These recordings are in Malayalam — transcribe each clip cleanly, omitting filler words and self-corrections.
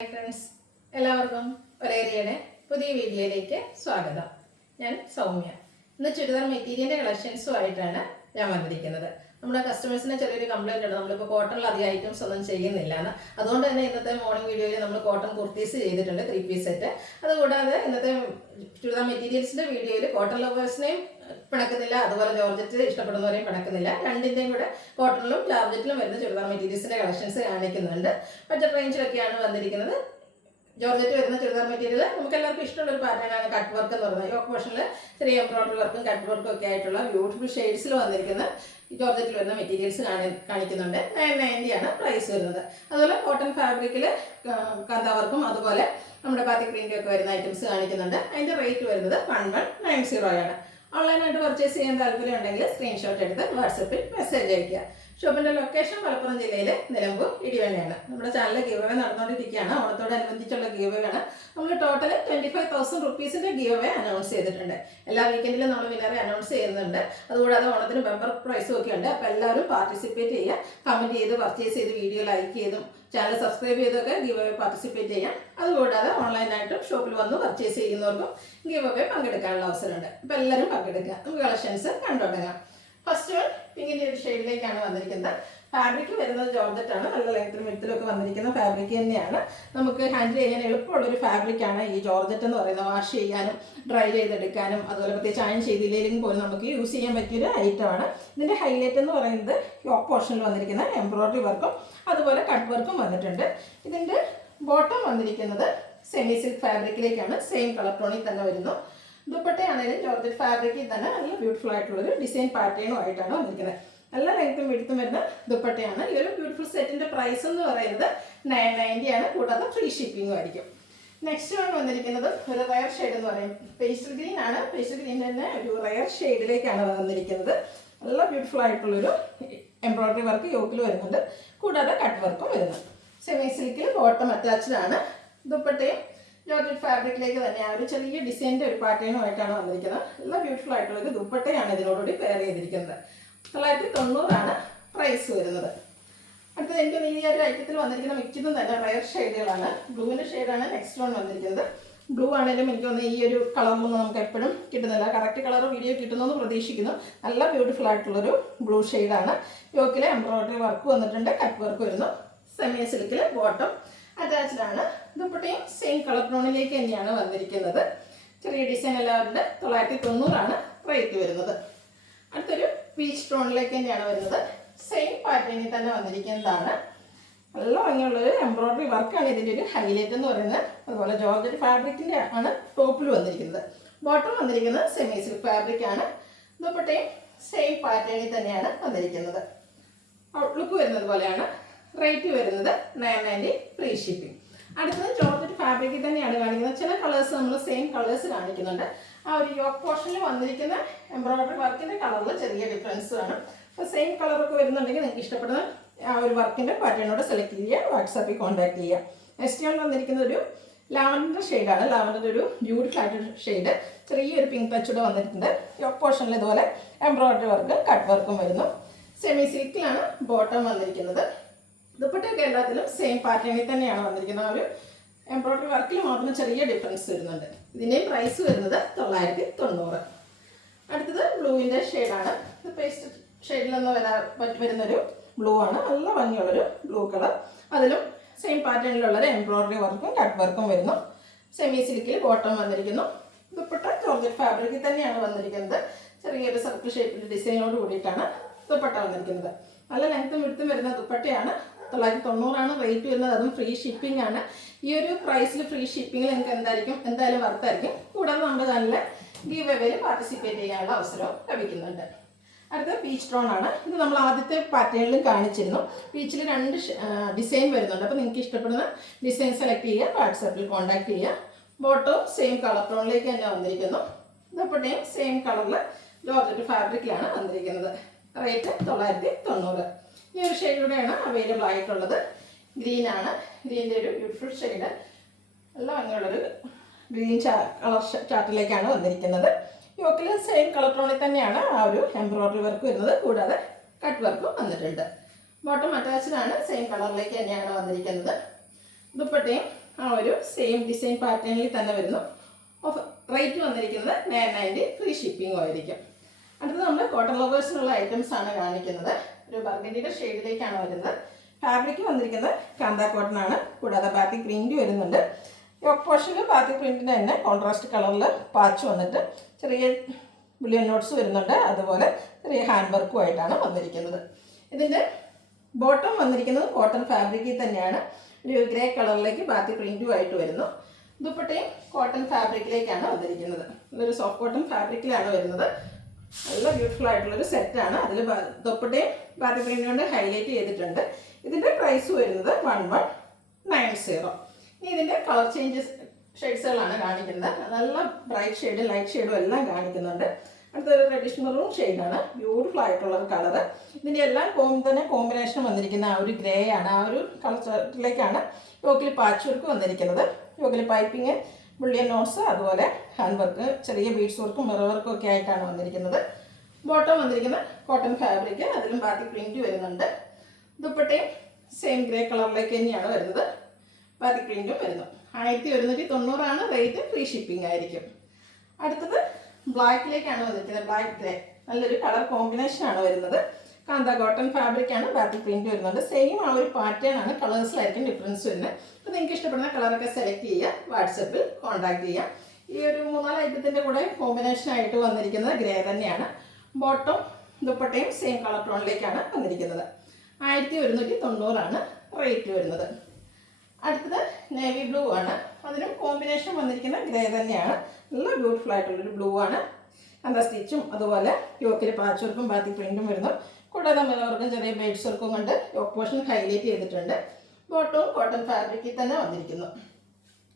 ഹായ് ഫ്രണ്ട്സ്, എല്ലാവർക്കും ഒരേറിയയുടെ പുതിയ വീഡിയോയിലേക്ക് സ്വാഗതം. ഞാൻ സൗമ്യ. ഇന്ന് ചുരിദാർ മെറ്റീരിയലിൻ്റെ കളക്ഷൻസുമായിട്ടാണ് ഞാൻ വന്നിരിക്കുന്നത്. നമ്മുടെ കസ്റ്റമേഴ്സിന് ചെറിയൊരു കംപ്ലൈൻറ്റ് ഉണ്ട്, നമ്മളിപ്പോൾ കോട്ടണിൽ അധികം ഐറ്റംസ് ഒന്നും ചെയ്യുന്നില്ല എന്ന്. അതുകൊണ്ട് തന്നെ ഇന്നത്തെ മോർണിംഗ് വീഡിയോയിൽ നമ്മൾ കോട്ടൺ കുർത്തീസ് ചെയ്തിട്ടുണ്ട്, 3 പീസ് സെറ്റ്. അതുകൂടാതെ ഇന്നത്തെ ചുരിദാർ മെറ്റീരിയൽസിൻ്റെ വീഡിയോയിൽ കോട്ടൺ ലവേഴ്സിനെയും പിണക്കുന്നില്ല, അതുപോലെ ജോർജറ്റ് ഇഷ്ടപ്പെടുന്നവരെയും പിണക്കുന്നില്ല. രണ്ടിൻ്റെയും കൂടെ കോട്ടണിലും ജോർജറ്റിലും വരുന്ന ചുരിദാർ മെറ്റീരിയൽസിൻ്റെ കളക്ഷൻസ് കാണിക്കുന്നുണ്ട്. ബഡ്ജറ്റ് റേഞ്ചിലൊക്കെയാണ് വന്നിരിക്കുന്നത്. ജോർജറ്റ് വരുന്ന ചുരിദാർ മെറ്റീരിയൽ നമുക്ക് എല്ലാവർക്കും ഇഷ്ടമുള്ളൊരു പാറ്റേണാണ് കട്ട് വർക്ക് എന്ന് പറയുന്നത്. യോക്ക് പോർഷനിൽ ചെറിയ എംബ്രോയിഡറി വർക്കും കട്ട് വർക്കും ഒക്കെ ആയിട്ടുള്ള ബ്യൂട്ടിഫുൾ ഷെയ്ഡ്സിൽ വന്നിരിക്കുന്ന ജോർജറ്റിൽ വരുന്ന മെറ്റീരിയൽസ് കാണിക്കുന്നുണ്ട്. 990 ആണ് പ്രൈസ് വരുന്നത്. അതുപോലെ കോട്ടൺ ഫാബ്രിക്കിൽ കാന്താവർക്കും അതുപോലെ നമ്മുടെ ബാത്തിക് പ്രിൻ്റും ഒക്കെ വരുന്ന ഐറ്റംസ് കാണിക്കുന്നുണ്ട്. അതിൻ്റെ റേറ്റ് വരുന്നത് 1190 ആണ്. ഓൺലൈനായിട്ട് പർച്ചേസ് ചെയ്യാൻ താല്പര്യം ഉണ്ടെങ്കിൽ സ്ക്രീൻഷോട്ട് എടുത്ത് വാട്സപ്പിൽ മെസ്സേജ് അയയ്ക്കുക. ഷോപ്പിൻ്റെ ലൊക്കേഷൻ മലപ്പുറം ജില്ലയിലെ നിലമ്പൂർ ഇടിവണ്ണയാണ്. നമ്മുടെ ചാനൽ ഗീവ് അവേ നടന്നുകൊണ്ടിരിക്കുകയാണ്. ഓണത്തോടനുബന്ധിച്ചുള്ള ഗീവ് അവേ ആണ്. നമ്മൾ ടോട്ടൽ 25,000 റുപ്പീസിൻ്റെ ഗീവ് അവേ അനൗൺസ് ചെയ്തിട്ടുണ്ട്. എല്ലാ വീക്കെൻഡിലും നമ്മൾ വിന്നറെ അനൗൺസ് ചെയ്യുന്നുണ്ട്. അതുകൂടാതെ ഓണത്തിന് ബമ്പർ പ്രൈസും ഒക്കെ ഉണ്ട്. അപ്പോൾ എല്ലാവരും പാർട്ടിസിപ്പേറ്റ് ചെയ്യുക. കമൻറ്റ് ചെയ്ത് പർച്ചേസ് ചെയ്ത് വീഡിയോ ലൈക്ക് ചെയ്തും ചാനൽ സബ്സ്ക്രൈബ് ചെയ്തൊക്കെ ഗീവ് അവേ പാർട്ടിസിപ്പേറ്റ് ചെയ്യാം. അതുകൂടാതെ ഓൺലൈനായിട്ടും ഷോപ്പിൽ വന്ന് പർച്ചേസ് ചെയ്യുന്നവർക്കും ഗീവ് അവേ പങ്കെടുക്കാനുള്ള അവസരമുണ്ട്. അപ്പോൾ എല്ലാവരും പങ്കെടുക്കുക. നമുക്ക് കളക്ഷൻസ് കണ്ടുതുടങ്ങാം. ഫസ്റ്റ് വൺ പിങ്കിൻ്റെ ഒരു ഷെയ്ഡിലേക്കാണ് വന്നിരിക്കുന്നത്. ഫാബ്രിക് വരുന്നത് ജോർജറ്റ് ആണ്. നല്ല ലെങ്ത്തിലും വിഡ്ത്തിലൊക്കെ വന്നിരിക്കുന്ന ഫാബ്രിക് തന്നെയാണ്. നമുക്ക് ഹാൻഡിൽ ചെയ്യാൻ എളുപ്പമുള്ളൊരു ഫാബ്രിക്കാണ് ഈ ജോർജറ്റ് എന്ന് പറയുന്നത്. വാഷ് ചെയ്യാനും ഡ്രൈ ചെയ്തെടുക്കാനും അതുപോലെ പ്രത്യേകിച്ച് അയൺ ചെയ്തില്ലെങ്കിലും പോലും നമുക്ക് യൂസ് ചെയ്യാൻ പറ്റിയൊരു ഐറ്റമാണ്. ഇതിൻ്റെ ഹൈലൈറ്റ് എന്ന് പറയുന്നത് യോക്ക് പോർഷനിൽ വന്നിരിക്കുന്ന എംബ്രോയിഡറി വർക്കും അതുപോലെ കട്ട് വർക്കും വന്നിട്ടുണ്ട്. ഇതിൻ്റെ ബോട്ടം വന്നിരിക്കുന്നത് സെമി സിൽക്ക് ഫാബ്രിക്കിലേക്കാണ്. സെയിം കളർ ടോണിൽ തന്നെ വരുന്നു. ദുപ്പട്ടയാണെങ്കിലും ജോർജറ്റ് ഫാബ്രിക്കിൽ തന്നെ നല്ല ബ്യൂട്ടിഫുൾ ആയിട്ടുള്ളൊരു ഡിസൈൻ പാറ്റേണും ആയിട്ടാണ് വന്നിരിക്കുന്നത്. നല്ല ലെങ്ത്തും വിടുത്തും വരുന്ന ദുപ്പട്ടയാണ്. ഈ ഒരു ബ്യൂട്ടിഫുൾ സെറ്റിൻ്റെ പ്രൈസ് എന്ന് പറയുന്നത് 990 ആണ്. കൂടാതെ ഫ്രീ ഷിപ്പിങ്ങും ആയിരിക്കും. നെക്സ്റ്റ് ആണ് വന്നിരിക്കുന്നത് ഒരു റയർ ഷെയ്ഡ് എന്ന് പറയും. പേസ്റ്റൽ ഗ്രീൻ ആണ്. പേസ്റ്റൽ ഗ്രീൻ തന്നെ ഒരു റയർ ഷെയ്ഡിലേക്കാണ് വന്നിരിക്കുന്നത്. നല്ല ബ്യൂട്ടിഫുൾ ആയിട്ടുള്ളൊരു എംബ്രോയിഡറി വർക്ക് യോക്കിൽ വരുന്നുണ്ട്. കൂടാതെ കട്ട് വർക്കും വരുന്നു. സെമി സിൽക്കിൽ ബോട്ടം അറ്റാച്ച്ഡ് ആണ്. ദുപ്പട്ടയും ജോർജറ്റ് ഫാബ്രിക്കിലേക്ക് തന്നെ ആ ഒരു ചെറിയ ഡിസൈൻ്റെ ഒരു പാറ്റേണുമായിട്ടാണ് വന്നിരിക്കുന്നത്. നല്ല ബ്യൂട്ടിഫുൾ ആയിട്ടുള്ളൊരു ദുപ്പട്ടയാണ് ഇതിനോടുകൂടി പെയർ ചെയ്തിരിക്കുന്നത്. 990 ആണ് പ്രൈസ് വരുന്നത്. അടുത്തത് എനിക്ക് ഈ ഒരു ഐറ്റത്തിൽ വന്നിരിക്കുന്ന മിക്കതും തന്നെ റയർ ഷെയ്ഡുകളാണ്. ബ്ലൂവിൻ്റെ ഷെയ്ഡാണ് നെക്സ്റ്റ് വൺ വന്നിരിക്കുന്നത്. ബ്ലൂ ആണെങ്കിലും എനിക്ക് തോന്നുന്നു ഈ ഒരു കളറൊന്നും നമുക്ക് എപ്പോഴും കിട്ടുന്നില്ല. കറക്റ്റ് കളർ വീഡിയോ കിട്ടുന്നെന്ന് പ്രതീക്ഷിക്കുന്നു. നല്ല ബ്യൂട്ടിഫുൾ ആയിട്ടുള്ളൊരു ബ്ലൂ ഷെയ്ഡാണ്. യോക്കിൽ എംബ്രോയിഡറി വർക്ക് വന്നിട്ടുണ്ട്. കട്ട് വർക്ക് വരുന്നു. സെമി സിൽക്കിൽ ബോട്ടം അറ്റാച്ച്ഡ് ആണ്. ദുപ്പട്ടയും സെയിം കളർ ടോണിലേക്ക് തന്നെയാണ് വന്നിരിക്കുന്നത്. ചെറിയ ഡിസൈൻ എല്ലാം ഉണ്ട്. 990 ആണ് റേറ്റ് വരുന്നത്. അടുത്തൊരു പീച്ച് ടോണിലേക്ക് തന്നെയാണ് വരുന്നത്. സെയിം പാറ്റേണിൽ തന്നെ വന്നിരിക്കുന്നതാണ്. നല്ല ഭംഗിയുള്ളൊരു എംബ്രോയിഡറി വർക്കാണ് ഇതിൻ്റെ ഒരു ഹൈലൈറ്റ് എന്ന് പറയുന്നത്. അതുപോലെ ജോർജറ്റ് ഫാബ്രിക്കിൻ്റെ ആണ് ടോപ്പിൽ വന്നിരിക്കുന്നത്. ബോട്ടം വന്നിരിക്കുന്നത് സെമി സിൽക്ക് ഫാബ്രിക്കാണ്. ദുപ്പട്ടയും സെയിം പാറ്റേണിൽ തന്നെയാണ് വന്നിരിക്കുന്നത്. ഔട്ട്ലുക്ക് വരുന്നത് പോലെയാണ്. റേറ്റ് വരുന്നത് 990 ഫ്രീ ഷിപ്പിംഗ്. അടുത്തത് ജോർജറ്റ് ഫാബ്രിക്കിൽ തന്നെയാണ് കാണിക്കുന്നത്. ചില കളേഴ്സ് നമ്മൾ സെയിം കളേഴ്സ് കാണിക്കുന്നുണ്ട്. ആ ഒരു യോക്ക് പോർഷനിൽ വന്നിരിക്കുന്ന എംബ്രോയിഡറി വർക്കിൻ്റെ കളറിൽ ചെറിയ ഡിഫറൻസ് കാണും. അപ്പോൾ സെയിം കളറൊക്കെ വരുന്നുണ്ടെങ്കിൽ നിങ്ങൾക്ക് ഇഷ്ടപ്പെടുന്ന ആ ഒരു വർക്കിൻ്റെ പാറ്റേണോട് സെലക്ട് ചെയ്യുക. വാട്സാപ്പിൽ കോൺടാക്ട് ചെയ്യുക. നെക്സ്റ്റ് ഞാൻ വന്നിരിക്കുന്ന ഒരു ലാവൻഡർ ഷെയ്ഡാണ്. ലാവൻഡർ ഒരു ബ്യൂട്ടിഫുൾ ആയിട്ടൊരു ഷെയ്ഡ്. ചെറിയൊരു പിങ്ക് ടച്ചൂടെ വന്നിട്ടുണ്ട്. യോക്ക് പോർഷനിൽ ഇതുപോലെ എംബ്രോയിഡറി വർക്ക് കട്ട് വർക്കും വരുന്നു. സെമി സിൽക്കിലാണ് ബോട്ടം വന്നിരിക്കുന്നത്. ദുപ്പട്ടയൊക്കെ എല്ലാത്തിലും സെയിം പാറ്റേണിൽ തന്നെയാണ് വന്നിരിക്കുന്നത്. ആ ഒരു എംബ്രോയിഡറി വർക്കിൽ മാത്രം ചെറിയ ഡിഫറൻസ് വരുന്നുണ്ട്. ഇതിൻ്റെയും പ്രൈസ് വരുന്നത് 990. അടുത്തത് ബ്ലൂവിൻ്റെ ഷെയ്ഡാണ്. ഇത് പേസ്റ്റ് ഷെയ്ഡിലൊന്നും വരുന്നൊരു ബ്ലൂ ആണ്. നല്ല ഭംഗിയുള്ളൊരു ബ്ലൂ കളർ. അതിലും സെയിം പാറ്റേണിലുള്ളൊരു എംബ്രോയിഡറി വർക്കും കട്ട് വർക്കും വരുന്നു. സെമി സിൽക്കിൽ ബോട്ടം വന്നിരിക്കുന്നു. ദുപ്പട്ട ജോർജറ്റ് ഫാബ്രിക്കിൽ തന്നെയാണ് വന്നിരിക്കുന്നത്. ചെറിയൊരു സർക്കിൾ ഷേപ്പിൽ ഡിസൈനോട് കൂടിയിട്ടാണ് ദുപ്പട്ട വന്നിരിക്കുന്നത്. നല്ല ലെങ്ത്തും വിടുത്തും വരുന്ന ദുപ്പട്ടയാണ്. 990 ആണ് റേറ്റ് വരുന്നത്. അതും ഫ്രീ ഷിപ്പിംഗ് ആണ്. ഈ ഒരു പ്രൈസിൽ ഫ്രീ ഷിപ്പിങ്ങിൽ നിങ്ങൾക്ക് എന്തായാലും വർത്തായിരിക്കും. കൂടാതെ നമ്മുടെ ചാനലിൽ ഗീവ് അവേയിൽ പാർട്ടിസിപ്പേറ്റ് ചെയ്യാനുള്ള അവസരവും ലഭിക്കുന്നുണ്ട്. അടുത്ത പീച്ച് ടോൺ ആണ്. ഇത് നമ്മൾ ആദ്യത്തെ പാറ്റേണിലും കാണിച്ചിരുന്നു. പീച്ചിൽ 2 ഡിസൈൻ വരുന്നുണ്ട്. അപ്പോൾ നിങ്ങൾക്ക് ഇഷ്ടപ്പെടുന്ന ഡിസൈൻ സെലക്ട് ചെയ്യുക. വാട്സാപ്പിൽ കോൺടാക്ട് ചെയ്യുക. ബോട്ടവും സെയിം കളർ ടോണിലേക്ക് തന്നെ വന്നിരിക്കുന്നു. ദുപ്പട്ടയും സെയിം കളറിൽ ജോർജറ്റ് ഫാബ്രിക്കിലാണ് വന്നിരിക്കുന്നത്. റേറ്റ് 990. ഈ ഒരു ഷെയ്ഡിലൂടെയാണ് അവൈലബിൾ ആയിട്ടുള്ളത്. ഗ്രീനാണ്. ഗ്രീൻ്റെ ഒരു ബ്യൂട്ടിഫുൾ ഷെയ്ഡ്. നല്ല ഭംഗിയുള്ളൊരു ഗ്രീൻ കളർ ചാർട്ടിലേക്കാണ് വന്നിരിക്കുന്നത്. യോക്കിൽ സെയിം കളർ ടോണിൽ തന്നെയാണ് ആ ഒരു എംബ്രോയിഡറി വർക്ക് വരുന്നത്. കൂടാതെ കട്ട് വർക്കും വന്നിട്ടുണ്ട്. ബോട്ടം അറ്റാച്ച്ഡ് ആണ്. സെയിം കളറിലേക്ക് തന്നെയാണ് വന്നിരിക്കുന്നത്. ദുപ്പട്ടയും ആ ഒരു സെയിം ഡിസൈൻ പാറ്റേണിൽ തന്നെ വരുന്നു. റേറ്റ് വന്നിരിക്കുന്നത് 990, ഫ്രീ ഷിപ്പിംഗും ആയിരിക്കും. അടുത്തത് നമ്മൾ കോട്ടൺ ലവേഴ്സിനുള്ള ഐറ്റംസ് ആണ് കാണിക്കുന്നത്. ഒരു ബർഗണ്ടിയുടെ ഷെയ്ഡിലേക്കാണ് വരുന്നത്. ഫാബ്രിക് വന്നിരിക്കുന്നത് കാന്ത കോട്ടൺ ആണ്. കൂടാതെ ബാത്തിക് പ്രിന്റ് വരുന്നുണ്ട്. യോക്ക് പോർഷനിൽ ബാത്തിക് പ്രിന്റിൻ്റെ തന്നെ കോൺട്രാസ്റ്റ് കളറിൽ പാച്ച് വന്നിട്ട് ചെറിയ ബുള്ളിയൻ നോട്ട്സ് വരുന്നുണ്ട്. അതുപോലെ ചെറിയ ഹാൻഡ് വർക്കും ആയിട്ടാണ് വന്നിരിക്കുന്നത്. ഇതിൻ്റെ ബോട്ടം വന്നിരിക്കുന്നത് കോട്ടൺ ഫാബ്രിക്കിൽ തന്നെയാണ്. ഒരു ഗ്രേ കളറിലേക്ക് ബാത്തിക് പ്രിന്റും ആയിട്ട് വരുന്നു. ദുപ്പട്ടയും കോട്ടൺ ഫാബ്രിക്കിലേക്കാണ് വന്നിരിക്കുന്നത്. നല്ലൊരു സോഫ്റ്റ് കോട്ടൺ ഫാബ്രിക്കിലാണ് വരുന്നത്. നല്ല ബ്യൂട്ടിഫുൾ ആയിട്ടുള്ളൊരു സെറ്റാണ്. അതിൽ ദുപ്പട്ടയും ബാത്തിക് പ്രിന്റ് കൊണ്ട് ഹൈലൈറ്റ് ചെയ്തിട്ടുണ്ട്. ഇതിൻ്റെ പ്രൈസ് വരുന്നത് 1190. ഇനി ഇതിൻ്റെ കളർ ഷെയ്ഡ്സുകളാണ് കാണിക്കുന്നത്. നല്ല ബ്രൈറ്റ് ഷെയ്ഡും ലൈറ്റ് ഷെയ്ഡും എല്ലാം കാണിക്കുന്നുണ്ട്. അടുത്തൊരു റെഡിഷ് മെറൂൺ ഷെയ്ഡാണ്. ബ്യൂട്ടിഫുൾ ആയിട്ടുള്ളൊരു കളറ്. ഇതിൻ്റെ എല്ലാം തന്നെ കോമ്പിനേഷൻ വന്നിരിക്കുന്ന ആ ഒരു ഗ്രേ ആണ്. ആ ഒരു കളർ ചാർട്ടിലേക്കാണ് യോക്കിൽ പാച്ച് വർക്ക് വന്നിരിക്കുന്നത്. യോക്കിൽ പൈപ്പിങ്, ബുള്ളിയൻ നോട്ട്സ്, അതുപോലെ ഹാൻഡ് വർക്ക്, ചെറിയ ബീഡ്സ് വർക്കും മിറർ വർക്കും ഒക്കെ ആയിട്ടാണ് വന്നിരിക്കുന്നത്. ബോട്ടം വന്നിരിക്കുന്ന കോട്ടൺ ഫാബ്രിക്, അതിലും ബാത്തിക് പ്രിന്റ് വരുന്നുണ്ട്. ദുപ്പട്ടയും സെയിം ഗ്രേ കളറിലേക്ക് തന്നെയാണ് വരുന്നത്. ബാത്തിക് പ്രിന്റും വരുന്നു. 1190 റേറ്റ്, ഫ്രീ ഷിപ്പിംഗ് ആയിരിക്കും. അടുത്തത് ബ്ലാക്കിലേക്കാണ് വന്നിരിക്കുന്നത്. ബ്ലാക്ക് ഗ്രേ, നല്ലൊരു കളർ കോമ്പിനേഷൻ ആണ് വരുന്നത്. കാന്ത കോട്ടൺ ഫാബ്രിക് ആണ്. ബാത്തിക് പ്രിന്റ് വരുന്നുണ്ട്. സെയിം ആ ഒരു പാറ്റേൺ ആണ്. കളേഴ്സിലായിരിക്കും ഡിഫറൻസ് വരുന്നത്. അപ്പോൾ നിങ്ങൾക്ക് ഇഷ്ടപ്പെടുന്ന കളറൊക്കെ സെലക്ട് ചെയ്യുക, വാട്സപ്പിൽ കോൺടാക്ട് ചെയ്യുക. ഈ ഒരു 3-4 ഐറ്റത്തിൻ്റെ കൂടെ കോമ്പിനേഷൻ ആയിട്ട് വന്നിരിക്കുന്നത് ഗ്രേ തന്നെയാണ്. ബോട്ടം ദുപ്പട്ടയും സെയിം കളർ ടോണിലേക്കാണ് വന്നിരിക്കുന്നത്. 1190 റേറ്റ് വരുന്നത്. അടുത്തത് നേവി ബ്ലൂ ആണ്. അതിനും കോമ്പിനേഷൻ വന്നിരിക്കുന്ന ഗ്രേ തന്നെയാണ്. നല്ല ബ്യൂട്ടിഫുൾ ആയിട്ടുള്ളൊരു ബ്ലൂ ആണ്. എന്താ സ്റ്റിച്ചും അതുപോലെ യോക്കിൽ പാച്ച് വർക്കും ബാത്തിക് പ്രിന്റും വരുന്നു. കൂടാതെ മിറവർക്കും ചെറിയ ബേഡ്സ് വർക്കും കൊണ്ട് യോക്ക് പോർഷൻ ഹൈലൈറ്റ് ചെയ്തിട്ടുണ്ട്. ബോട്ടവും കോട്ടൺ ഫാബ്രിക്കിൽ തന്നെ വന്നിരിക്കുന്നു.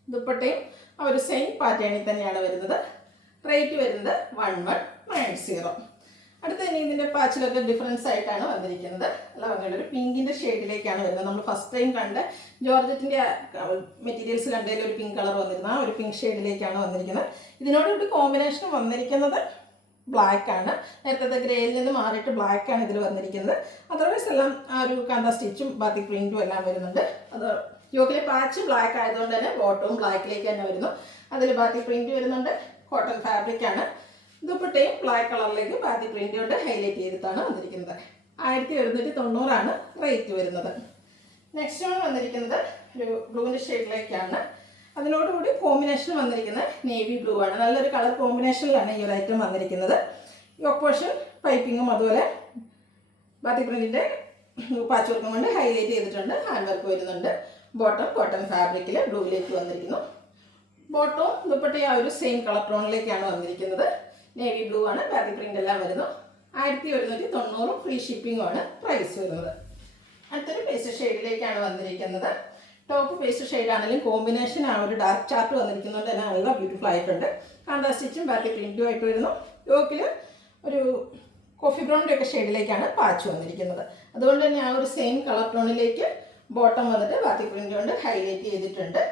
ദുപ്പട്ടയും ആ ഒരു സെയിം പാറ്റേണിൽ തന്നെയാണ് വരുന്നത്. റേറ്റ് വരുന്നത് 1190. അടുത്ത ഇനി ഇതിൻ്റെ പാച്ചിലൊക്കെ ഡിഫറൻസ് ആയിട്ടാണ് വന്നിരിക്കുന്നത്. അല്ല ഒരു പിങ്കിൻ്റെ ഷെയ്ഡിലേക്കാണ് വരുന്നത്. നമ്മൾ ഫസ്റ്റ് ടൈം കണ്ട ജോർജറ്റിൻ്റെ മെറ്റീരിയൽസ് കണ്ടതിൽ ഒരു പിങ്ക് കളർ വന്നിരുന്ന ആ ഒരു പിങ്ക് ഷെയ്ഡിലേക്കാണ് വന്നിരിക്കുന്നത്. ഇതിനോടൊരു കോമ്പിനേഷൻ വന്നിരിക്കുന്നത് ബ്ലാക്ക് ആണ്. നേരത്തെ ഗ്രേയിൽ നിന്ന് മാറിയിട്ട് ബ്ലാക്ക് ആണ് ഇതിൽ വന്നിരിക്കുന്നത്. അതർവൈസ് എല്ലാം ആ ഒരു കാന്ത സ്റ്റിച്ചും ബാത്തിക് പ്രിന്റും എല്ലാം വരുന്നുണ്ട്. അത് യോക്കിലെ പാച്ച് ബ്ലാക്ക് ആയതുകൊണ്ട് തന്നെ ബോട്ടവും ബ്ലാക്കിലേക്ക് തന്നെ വരുന്നു. അതിൽ ബാത്തിക് പ്രിന്റ് വരുന്നുണ്ട്. കോട്ടൺ ഫാബ്രിക് ആണ്. ദുപ്പട്ടയും ബ്ലാക്ക് കളറിലേക്ക് ബാത്തിക് പ്രിന്റ് കൊണ്ട് ഹൈലൈറ്റ് ചെയ്തിട്ടാണ് വന്നിരിക്കുന്നത്. 1190 റേറ്റ് വരുന്നത്. നെക്സ്റ്റ് ആണ് വന്നിരിക്കുന്നത് ഒരു ബ്ലൂവിൻ്റെ ഷെയ്ഡിലേക്കാണ്. അതിനോടുകൂടി കോമ്പിനേഷൻ വന്നിരിക്കുന്നത് നേവി ബ്ലൂ ആണ്. നല്ലൊരു കളർ കോമ്പിനേഷനിലാണ് ഈ ഒരു ഐറ്റം വന്നിരിക്കുന്നത്. യോക്ക് പോർഷൻ പൈപ്പിങ്ങും അതുപോലെ ബാത്തിക് പ്രിന്റിൻ്റെ പാച്ച് വർക്കും കൊണ്ട് ഹൈലൈറ്റ് ചെയ്തിട്ടുണ്ട്. ഹാൻഡ് വർക്ക് വരുന്നുണ്ട്. ബോട്ടം കോട്ടൺ ഫാബ്രിക്കിൽ ബ്ലൂവിലേക്ക് വന്നിരിക്കുന്നു. ബോട്ടവും ദുപ്പട്ടയും ആ ഒരു സെയിം കളർ ടോണിലേക്കാണ് വന്നിരിക്കുന്നത്. നേവി ബ്ലൂ ആണ്. ബാത്തിക് പ്രിന്റ് എല്ലാം വരുന്നു. 1190 ഫ്രീ ഷിപ്പിംഗും ആണ് പ്രൈസ് വരുന്നത്. അടുത്തൊരു പേസ്റ്റ് ഷെയ്ഡിലേക്കാണ് വന്നിരിക്കുന്നത്. ടോപ്പ് പേസ്റ്റ് ഷെയ്ഡാണെങ്കിലും കോമ്പിനേഷൻ ആ ഒരു ഡാർക്ക് ചാർട്ട് വന്നിരിക്കുന്നതുകൊണ്ട് തന്നെ നല്ല ബ്യൂട്ടിഫുൾ ആയിട്ടുണ്ട്. കാന്ത സ്റ്റിച്ചും ബാത്തിക് പ്രിന്റും ആയിട്ട് വരുന്നു. യോക്കിൽ ഒരു കോഫി ബ്രൗണിൻ്റെ ഒക്കെ ഷെയ്ഡിലേക്കാണ് പാച്ച് വന്നിരിക്കുന്നത്. അതുകൊണ്ട് തന്നെ ആ ഒരു സെയിം കളർ ടോണിലേക്ക് ബോട്ടം വന്നിട്ട് ബാത്തിക് പ്രിന്റ് കൊണ്ട് ഹൈലൈറ്റ് ചെയ്തിട്ടുണ്ട്.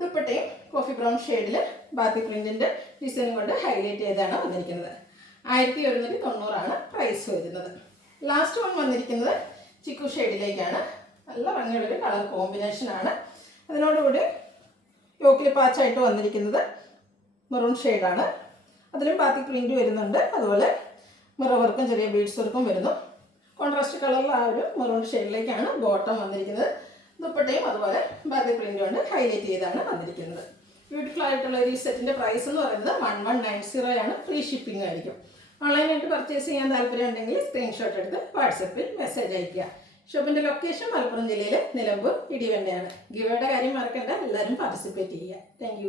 ദുപ്പട്ടയും കോഫി ബ്രൗൺ ഷെയ്ഡിൽ ബാത്തിക് പ്രിന്റിൻ്റെ ഡിസൈൻ കൊണ്ട് ഹൈലൈറ്റ് ചെയ്താണ് വന്നിരിക്കുന്നത്. 1190 പ്രൈസ് വരുന്നത്. ലാസ്റ്റ് വൺ വന്നിരിക്കുന്നത് ചിക്കു ഷെയ്ഡിലേക്കാണ്. നല്ല ഭംഗിയുള്ളൊരു കളർ കോമ്പിനേഷനാണ്. അതിനോടുകൂടി യോക്കിൽ പാച്ചായിട്ട് വന്നിരിക്കുന്നത് മെറൂൺ ഷെയ്ഡാണ്. അതിലും ബാത്തിക് പ്രിന്റ് വരുന്നുണ്ട്. അതുപോലെ മിറർ വർക്കും ചെറിയ ബീഡ്സ് വർക്കും വരുന്നു. കോൺട്രാസ്റ്റ് കളറിൽ ആ ഒരു മെറൂൺ ഷെയ്ഡിലേക്കാണ് ബോട്ടം വന്നിരിക്കുന്നത്. ദുപ്പട്ടയും അതുപോലെ ബാത്തിക് പ്രിന്റ് കൊണ്ട് ഹൈലൈറ്റ് ചെയ്താണ് വന്നിരിക്കുന്നത്. ബ്യൂട്ടിഫുൾ ആയിട്ടുള്ള ഈ സെറ്റിൻ്റെ പ്രൈസ് എന്ന് പറയുന്നത് 1190 ഫ്രീ ഷിപ്പിംഗ് ആയിരിക്കും. ഓൺലൈനായിട്ട് പർച്ചേസ് ചെയ്യാൻ താല്പര്യം ഉണ്ടെങ്കിൽ സ്ക്രീൻഷോട്ട് എടുത്ത് വാട്സപ്പിൽ മെസ്സേജ് അയയ്ക്കുക. ഷോപ്പിൻ്റെ ലൊക്കേഷൻ മലപ്പുറം ജില്ലയിലെ നിലമ്പൂർ ഇടിവണ്ണയാണ്. ഗിവയുടെ കാര്യം മറക്കണ്ട, എല്ലാവരും പാർട്ടിസിപ്പേറ്റ് ചെയ്യുക. താങ്ക്